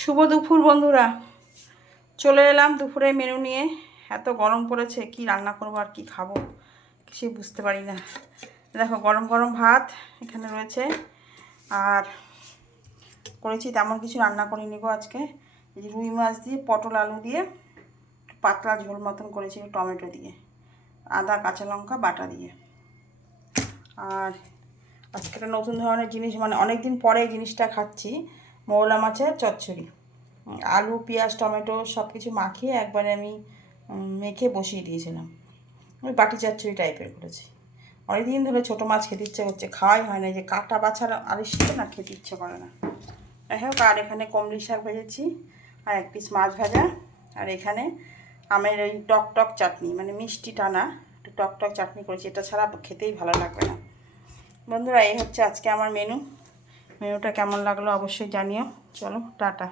শুভ দুপুর বন্ধুরা, চলে এলাম দুপুরে মেনু নিয়ে। এত গরম পড়েছে, কি রান্না করবো আর কি খাবো কিছুই বুঝতে পারি না। দেখো গরম গরম ভাত এখানে রয়েছে, আর করেছি তেমন কিছু রান্না করে নিব আজকে। এই যে রুই মাছ দিয়ে পটল আলু দিয়ে পাতলা ঝোল মতন করেছি টমেটো দিয়ে, আদা কাঁচা লঙ্কা বাটা দিয়ে। আর আজকে একটা নতুন ধরনের জিনিস, মানে অনেক দিন পরে এই জিনিসটা খাচ্ছি, মৌলা মাছের চচ্চড়ি। আলু পেঁয়াজ টমেটো সব কিছু মাখিয়ে একবারে আমি মেখে বসিয়ে দিয়েছিলাম। ওই বাটি চচ্চড়ি টাইপের করেছি। অনেকদিন ধরে ছোটো মাছ খেতে ইচ্ছে করছে, খাওয়াই হয় না, যে কাটা বাছার আলিশটা না খেতে ইচ্ছে করে না। যাই হোক, আর এখানে কমলি শাক ভেজেছি, আর এক পিস মাছ ভাজা, আর এখানে আমের ওই টক টক চাটনি, মানে মিষ্টি টানা একটু টক টক চাটনি করেছি। এটা ছাড়া খেতেই ভালো লাগবে না। বন্ধুরা, এই হচ্ছে আজকে আমার মেনুটা কেমন লাগলো অবশ্যই জানিও। চলো টাটা।